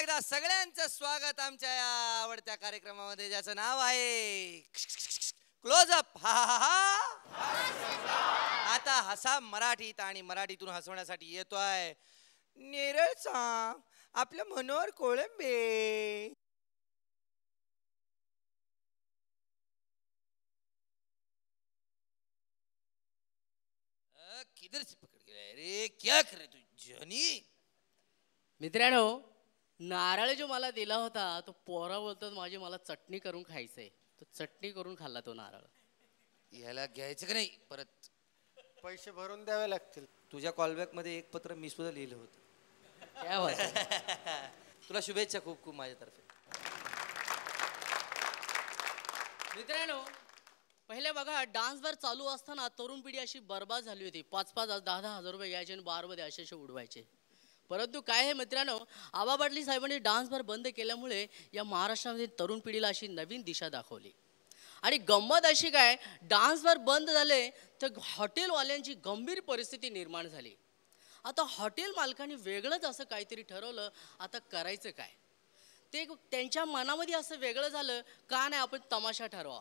एकदा सगळ्यांचं स्वागत आमच्या या आवडत्या कार्यक्रमामध्ये ज्याचं नाव आहे क्लोजअप. हा हा हा. आता हसा मराठीत आणि मराठीतून हसवण्यासाठी येतोय नेरळचा आपलं मनोहर कोळंबे. किधर से पकड़ के लाया रे? क्या करे तू जॉनी? मित्रांनो, नारळ जो मला दिला होता तो पोरा बोलतो माझी मला चटणी करून खायचंय. तो चटणी करून खाल्ला तो नारळ. याला घ्यायचं का नाही परत? पैसे भरून द्यावे लागतील. तुझ्या कॉलबॅक मध्ये एक पत्र मी सुद्धा लिहिलं होतं. क्या बात आहे. तुला शुभेच्छा खूप खूप माझ्यातर्फे. मित्रांनो, पहिले बघा डान्सवर चालू असताना तरुण पिढी अशी बर्बाद झाली होती. 5-5, 10-10 हजार रुपये घ्यायचे आणि बारमध्ये असे उडवायचे. परंतु काय आहे मित्रांनो, आबा पाटील साहेबांनी डान्सवर बंद केल्यामुळे या महाराष्ट्रामध्ये तरुण पिढीला अशी नवीन दिशा दाखवली. आणि गंमत अशी काय, डान्सवर बंद झाले तर हॉटेलवाल्यांची गंभीर परिस्थिती निर्माण झाली. आता हॉटेल मालकांनी वेगळंच असं काहीतरी ठरवलं, आता करायचं काय. ते त्यांच्या मनामध्ये असं वेगळं झालं का नाही आपण तमाशा ठरवा.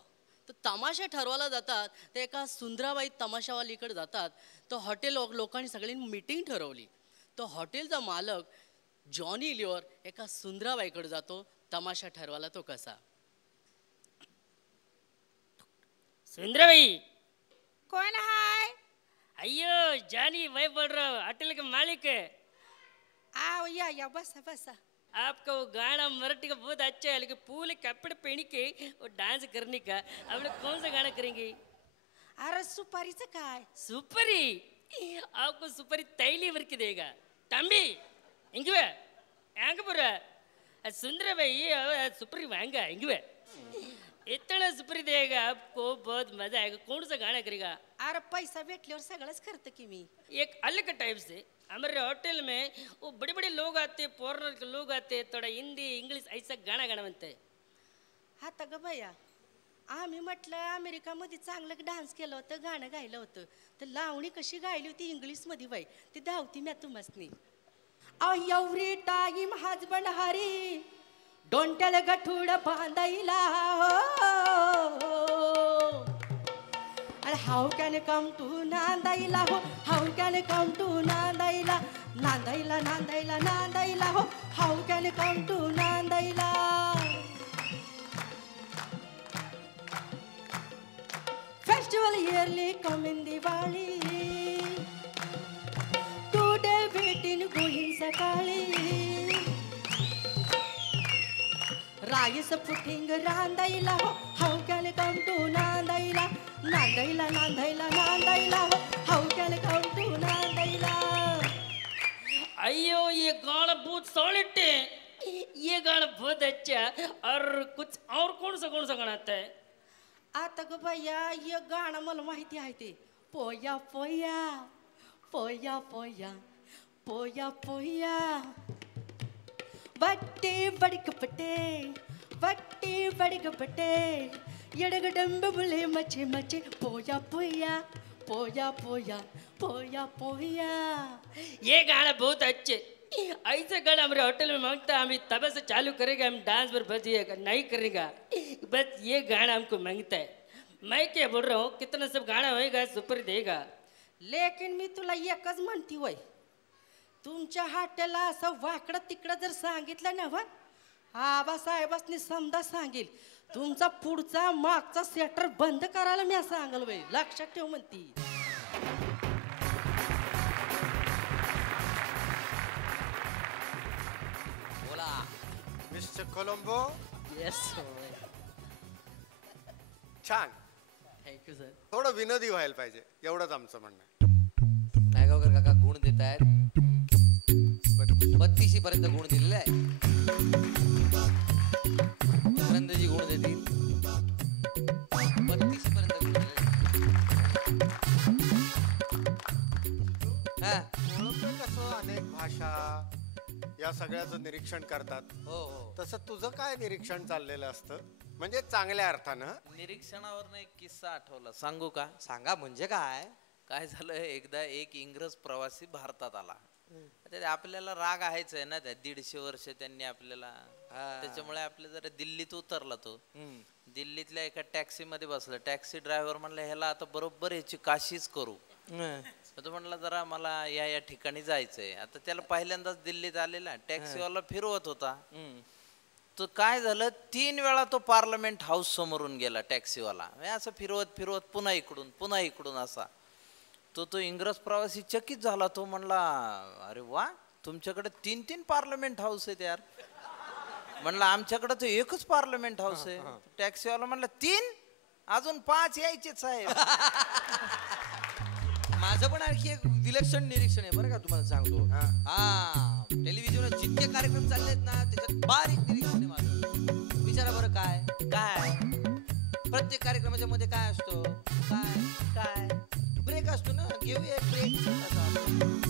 तर तमाशा ठरवायला जातात ते एका सुंदराबाई तमाशावालीकडे जातात. तर हॉटेल लोकांनी सगळ्यांनी मीटिंग ठरवली. तो हॉटेलचा मालक जॉनी लिओर एका सुंदराबाईकडे जातो तमाशा ठरवायला. तो कसा, सुंदराबाई कौन है? अयो जानी मैं बोल रहा हूँ, होटल के मालिक है. आओ या बसा बसा. आपका वो गाना मराठी का बहुत अच्छा है, लेकिन पूरे कपड़े पहन के वो डांस करने का. आप लोग कौन सा गाना करेंगे? अरे सुपारीचं काय? सुपारी? आपको सुपारी तैली भर के देगा. तंबी इंगे एंग पूरा सुंदराबाई सुपारी महंगा इंगे इतना सुपारी देगा आपको, बहुत मजा आएगा. कौन सा गाना करेगा? अरे पैसा भेटल्यावर सगळंच करते की मी. एक अलग टाइप से हमारे होटल में वो बड़े बड़े लोग आते हैं, फॉरेनर के लोग आते हैं, थोड़ा हिंदी इंग्लिश ऐसा गाना गाना म्हणते हैं. आता ग बया, आम्ही म्हटलं अमेरिकामध्ये चांगलं डान्स केलं होतं, गाणं गायलं होतं. तर लावणी कशी गायली होती इंग्लिशमध्ये बाई, ती धावती मी तुमसनी. Every time husband hurry don't tell गठुड बांधायला हो. हाऊ कॅन कम टू नांदाईला हो, हाऊ कॅन कम टू नांदाईला, नांदाईला नांदाईला नांदाईला हो, हाऊ कॅन कम टू नांदाईला. Festival yearly come in Diwali, today भेटीन गोईन सकाळी. राईस पुटिंग रांदाईला हो, हाऊ कॅन कम टू नांदाईला, नांदाईला नांदाईला नांदाईला हो, हाऊ कॅन कम टू नांदाईला. अयो ये गाना बहुत सॉलिड है, ये गाना बहुत अच्छा. और कुछ और कौन सा गाना आता है? आता ग बाया, ये गाणं मला माहिती आहे ते. पोया पोया पोया पोया पोया पोया बट्टे बडकपटे बट्टे बडकपटे एडगडंब बुले मचे मचे पोया पोया पोया पोया पोया पोया. ये गाना बहुत अच्छे. ऐसे गाना हमारे होटल में मांगता है, हम तब से चालू करेगा, हम डांस पर बजिएगा नहीं करेगा, बस ये गाना हमको मांगता है. मैं क्या बोल रहा हूँ, कितना सब गाना होएगा सुपर देगा. लेकिन मी तुला एकच म्हणती वय, तुमच्या हॉटेलला असं वाकडं तिकडं जर सांगितलं ना वा, आबासाहेबांनी समजा सांगेल तुमचा पुढचा मागचा सेटर बंद करायला मी सांगल बाई, लक्षात ठेव म्हणती. बोला मिस्टर कोलंबो. येस. छान. Thank you sir. थोडं विनोदी व्हायला पाहिजे, एवढंच आमचं म्हणणं आहे. नायगावकर काका गुण देत आहेत. 32 पर्यंत गुण दिलेले आहे. सुरेंद्रजी गुण देतील 32 पर्यंत गुण दिलेले. कोळंबे कसं अनेक भाषा या सगळ्याचं निरीक्षण करतात, हो हो. तसं तुझं काय निरीक्षण चाललेलं असतं, म्हणजे चांगल्या अर्थानं. निरीक्षणावर एक किस्सा आठवला, सांगू का? सांगा. म्हणजे काय? काय झालं, एकदा एक इंग्रज प्रवासी भारतात आला. ते आपल्याला राग आहेच आहे ना, त्या 150 वर्ष त्यांनी आपल्याला, त्याच्यामुळे आपल्या जरा दिल्लीत उतरला तो. दिल्लीतल्या एका टॅक्सी मध्ये बसला. टॅक्सी ड्रायव्हर म्हणला ह्याला आता बरोबर ह्याची काशीच करू. तो म्हणला जरा मला या ठिकाणी जायचंय. आता त्याला पहिल्यांदाच दिल्लीत आलेला, टॅक्सीवाला फिरवत होता. तो काय झालं, 3 वेळा तो पार्लमेंट हाऊस समोरून गेला टॅक्सीवाला. असं फिरवत फिरवत पुन्हा इकडून असा. तो इंग्रज प्रवासी चकित झाला. तो म्हणला अरे वा, तुमच्याकडे 3 पार्लमेंट हाऊस आहेत यार. म्हणलं आमच्याकडे तर एकच पार्लमेंट हाऊस आहे. टॅक्सीवाला म्हणला 3, अजून 5 यायचेच आहे. माझं पण आणखी एक विलक्षण निरीक्षण आहे बरं का, तुम्हाला सांगतो. हा, टेलिव्हिजनवर जितके कार्यक्रम चाललेत ना, त्याच्यात बारीक निरीक्षण आहे माझं. विचारा बरं काय प्रत्येक कार्यक्रमाच्या मध्ये काय असतो? काय ब्रेक असतो ना, घेऊया ब्रेक.